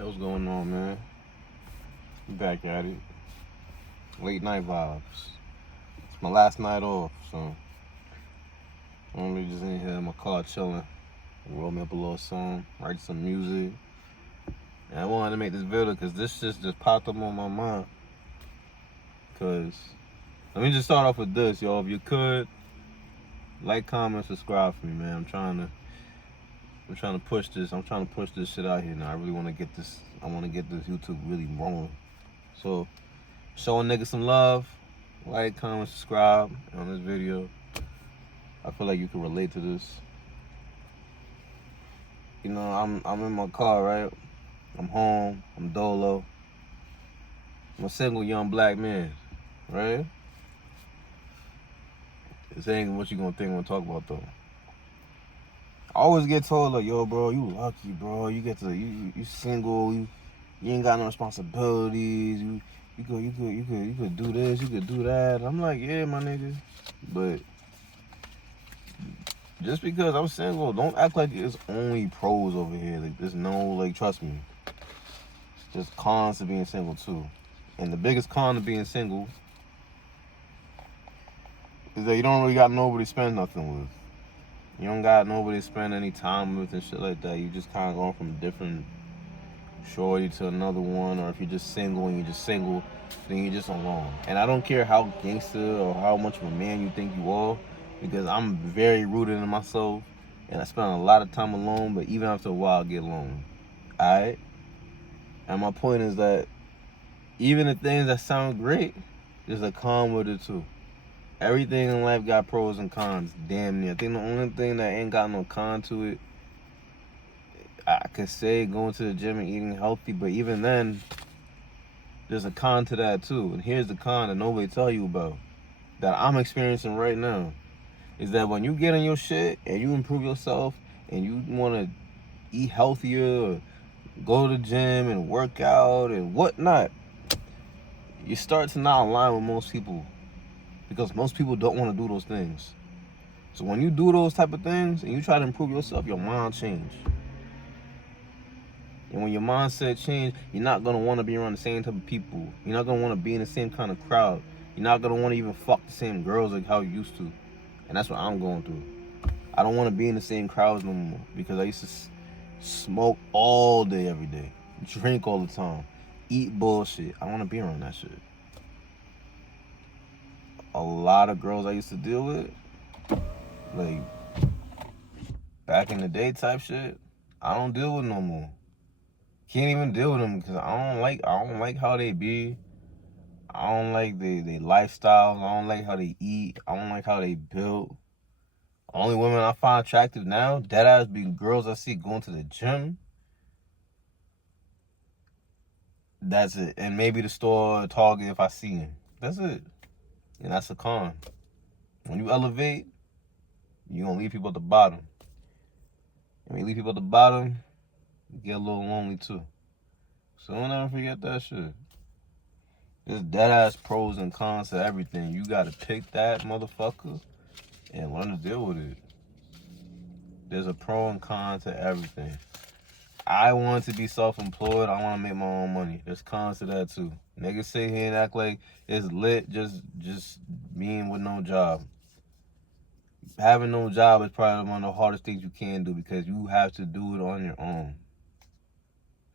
Hey, what's going on, man? Back at it. Late night vibes. It's my last night off, so I'm really just in here in my car chilling. Roll me up a little song, write some music. And I wanted to make this video because this shit just popped up on my mind. Because let me just start off with this, y'all. If you could, like, comment, subscribe for me, man. I'm trying to push this. I'm trying to push this shit out here now. I really want to get this. I want to get this YouTube really rolling. So, show a nigga some love. Like, comment, subscribe on this video. I feel like you can relate to this. You know, I'm in my car, right? I'm home. I'm dolo. I'm a single young black man, right? This ain't what you gonna think I'm gonna talk about though. I always get told like, yo, bro, you lucky, bro. You get to you single. You ain't got no responsibilities. You could do this. You could do that. And I'm like, yeah, my nigga, but just because I'm single, don't act like it's only pros over here. Like, there's no, like, trust me. There's cons to being single, too. And the biggest con to being single is that you don't really got nobody to spend nothing with. You don't got nobody to spend any time with and shit like that. You just kind of going from a different shorty to another one. Or if you're just single and you're just single, then you're just alone. And I don't care how gangster or how much of a man you think you are, because I'm very rooted in myself. And I spend a lot of time alone, but even after a while, I get lonely. Alright? And my point is that even the things that sound great, there's a con with it too. Everything in life got pros and cons, damn near. I think the only thing that ain't got no con to it, I could say going to the gym and eating healthy, but even then, there's a con to that too. And here's the con that nobody tell you about, that I'm experiencing right now, is that when you get in your shit and you improve yourself and you want to eat healthier or go to the gym and work out and whatnot, you start to not align with most people, because most people don't want to do those things. So when you do those type of things and you try to improve yourself, your mind change. And when your mindset change, you're not gonna want to be around the same type of people. You're not gonna want to be in the same kind of crowd. You're not gonna want to even fuck the same girls like how you used to. And that's what I'm going through. I don't want to be in the same crowds no more, because I used to smoke all day, every day, drink all the time, eat bullshit. I want to be around that shit. A lot of girls I used to deal with, like back in the day type shit, I don't deal with no more. Can't even deal with them because I don't like how they be. I don't like they lifestyles. I don't like how they eat. I don't like how they build. Only women I find attractive now, dead ass, be girls I see going to the gym. That's it. And maybe the store, Target, if I see them. That's it. And that's a con. When you elevate, you're gonna leave people at the bottom. And when you leave people at the bottom, you get a little lonely too. So don't ever forget that shit. There's dead ass pros and cons to everything. You gotta pick that motherfucker and learn to deal with it. There's a pro and con to everything. I want to be self-employed. I want to make my own money. There's cons to that too. Niggas sit here and act like it's lit just being with no job. Having no job is probably one of the hardest things you can do, because you have to do it on your own.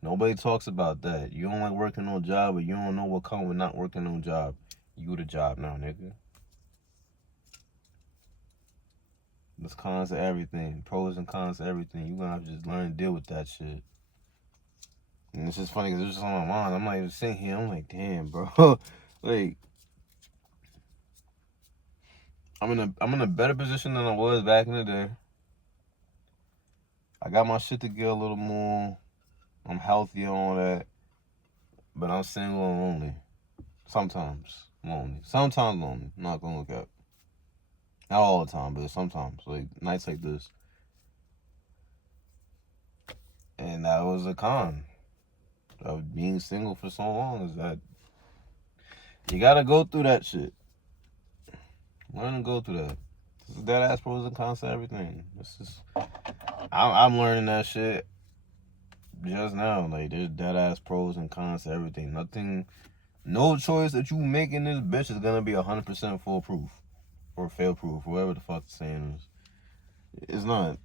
Nobody talks about that. You don't like working no job, but you don't know what comes with not working no job. You the job now, nigga. There's cons to everything. Pros and cons to everything. You gonna have to just learn to deal with that shit. And it's just funny because it's just on my mind. I'm not even sitting here. I'm like, damn, bro. Like, I'm in a better position than I was back in the day. I got my shit together a little more. I'm healthy and all that. But I'm single and lonely. Sometimes lonely. Sometimes lonely. I'm not gonna look up. Not all the time, but sometimes. Like nights like this. And that was a con of being single for so long, is that you gotta go through that shit. Learn to go through that. This is dead ass pros and cons to everything. This is I'm learning that shit. just now. Like, there's dead ass pros and cons to everything. Nothing, no choice that you make in this bitch is gonna be 100% foolproof or fail proof, whatever the fuck the saying is. It's not.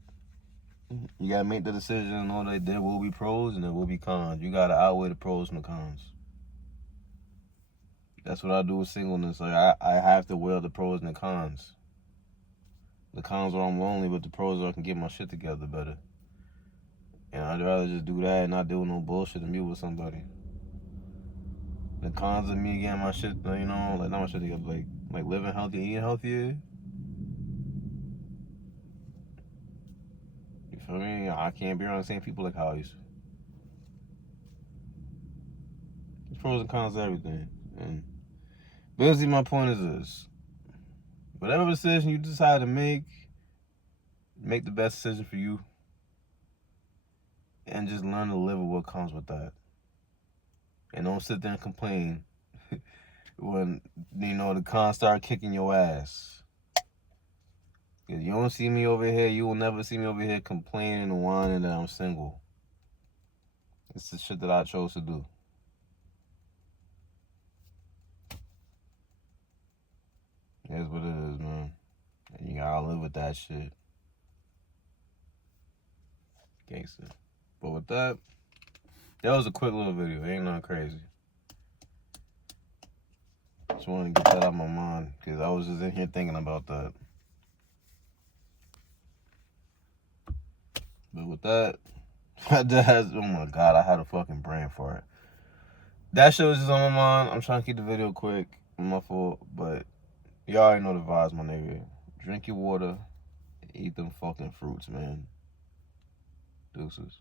You gotta make the decision and know that there will be pros and there will be cons. You gotta outweigh the pros and the cons. That's what I do with singleness. Like, I have to weigh the pros and the cons. The cons are I'm lonely, but the pros are I can get my shit together better. And I'd rather just do that and not deal with no bullshit than be with somebody. The cons of me getting my shit, you know, like not my shit together, like living healthy, eating healthier. You feel me? I can't be around the same people like how I used to. There's pros and cons to everything. And basically my point is this. Whatever decision you decide to make the best decision for you. And just learn to live with what comes with that. And don't sit there and complain when, you know, the cons start kicking your ass. Because you don't see me over here, you will never see me over here complaining and whining that I'm single. It's the shit that I chose to do. It is what it is, man. And you gotta live with that shit. Gangster. But with that was a quick little video. It ain't nothing crazy. Just wanted to get that out of my mind because I was just in here thinking about that. But with that, oh my god, I had a fucking brain for it. That shit was just on my mind. I'm trying to keep the video quick. My fault, but y'all already know the vibes, my nigga. Drink your water, eat them fucking fruits, man. Deuces.